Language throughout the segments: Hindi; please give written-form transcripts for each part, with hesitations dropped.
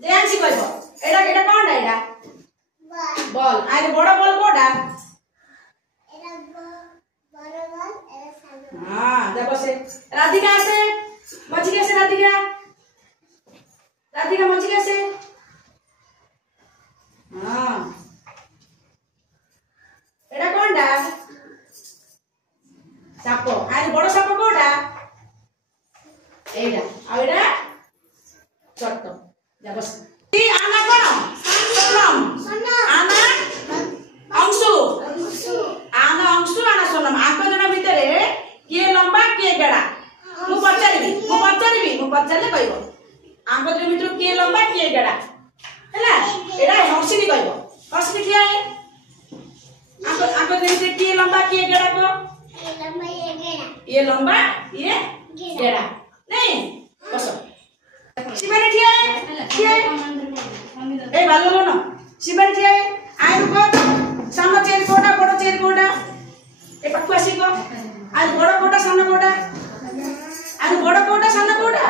ध्यान से कहबो एटा एटा कोनडा एटा बॉल आरे बड़ बॉल कोडा एटा बड़ बॉल एटा सानो हां देखो से राधिका से मची कैसे राधिका राधिका मची कैसे हां एटा कोनडा साप आरे बड़ साप कोडा एटा आ एटा छोट देखो से आना कोन सोनम आना अंशु आना अंशु आना सोनम आको जन भितरे के लंबा के गेडा मु पचारबी पचारले कहबो आको जन भितर के लंबा के गेडा हैला एडा हंसिनी कहबो हंसिनी किया है आको जन भितर के लंबा के गेडा को ये लंबा ये गेडा नहीं बस शिवानी ठिया है ए बालो लो ना शिवानी ठिया है आय रुको सामने चेयर कोडा बड़ चेयर कोडा ए पक्कू आसी को आज बड़ कोडा सामने कोडा आज बड़ कोडा सामने कोडा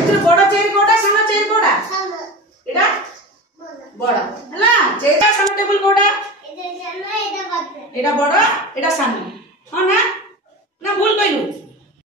एतर बड़ चेयर कोडा सामने चेयर कोडा एटा बड़ हला चेयर सामने टेबल कोडा एटा बड़ एटा सामने हां ना